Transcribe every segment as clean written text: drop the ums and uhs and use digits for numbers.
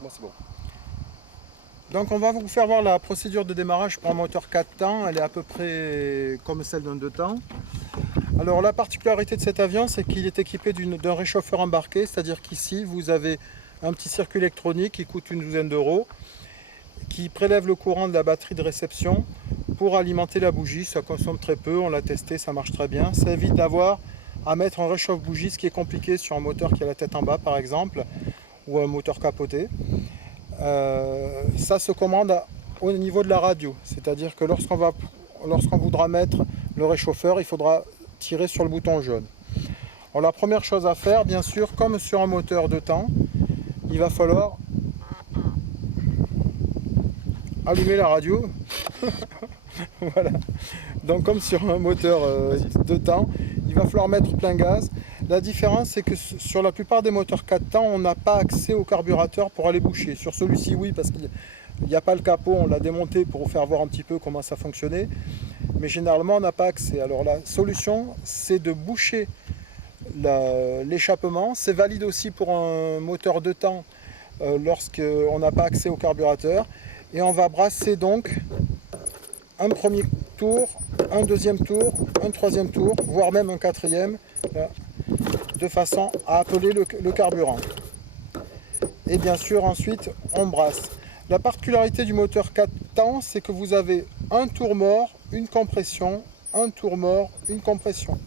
moi c'est bon. Donc on va vous faire voir la procédure de démarrage pour un moteur 4 temps. Elle est à peu près comme celle d'un 2 temps. Alors la particularité de cet avion, c'est qu'il est équipé d'un réchauffeur embarqué, c'est-à-dire qu'ici vous avez un petit circuit électronique qui coûte une douzaine d'euros, qui prélève le courant de la batterie de réception pour alimenter la bougie. Ça consomme très peu, on l'a testé, ça marche très bien. Ça évite d'avoir à mettre un réchauffe-bougie, ce qui est compliqué sur un moteur qui a la tête en bas par exemple, ou un moteur capoté. Ça se commande au niveau de la radio, c'est-à-dire que lorsqu'on voudra mettre le réchauffeur, il faudra tirer sur le bouton jaune. Alors, la première chose à faire, bien sûr, comme sur un moteur de temps, il va falloir allumer la radio. Voilà. Donc comme sur un moteur de temps, il va falloir mettre plein gaz. La différence, c'est que sur la plupart des moteurs 4 temps, on n'a pas accès au carburateur pour aller boucher. Sur celui-ci, oui, parce qu'il n'y a pas le capot, on l'a démonté pour vous faire voir un petit peu comment ça fonctionnait. Mais généralement, on n'a pas accès. Alors la solution, c'est de boucher l'échappement. C'est valide aussi pour un moteur de temps lorsqu'on n'a pas accès au carburateur. Et on va brasser donc un premier tour, un deuxième tour, un troisième tour, voire même un quatrième, là, de façon à appeler le carburant. Et bien sûr, ensuite, on brasse. La particularité du moteur 4 temps, c'est que vous avez un tour mort, une compression, un tour mort, une compression.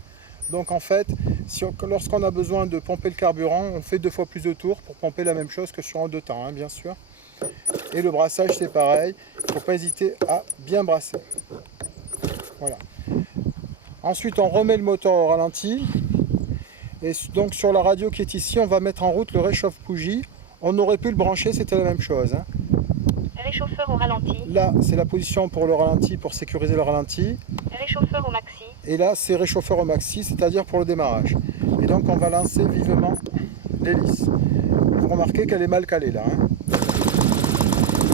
Donc en fait, lorsqu'on a besoin de pomper le carburant, on fait 2 fois plus de tours pour pomper la même chose que sur un 2 temps, hein, bien sûr. Et le brassage, c'est pareil. Il ne faut pas hésiter à bien brasser. Voilà. Ensuite, on remet le moteur au ralenti. Et donc sur la radio qui est ici, on va mettre en route le réchauffe-bougie. On aurait pu le brancher, c'était la même chose. Hein. Réchauffeur au ralenti. Là, c'est la position pour le ralenti, pour sécuriser le ralenti. Réchauffeur au maxi. Et là, c'est réchauffeur au maxi, c'est-à-dire pour le démarrage. Et donc, on va lancer vivement l'hélice. Vous remarquez qu'elle est mal calée là. Hein.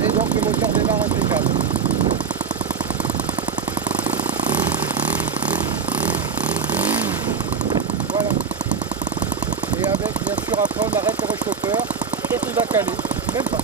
Et donc, le moteur démarre impeccable. Voilà. Et avec, bien sûr, après, on arrête le réchauffeur et il va caler. Même pas.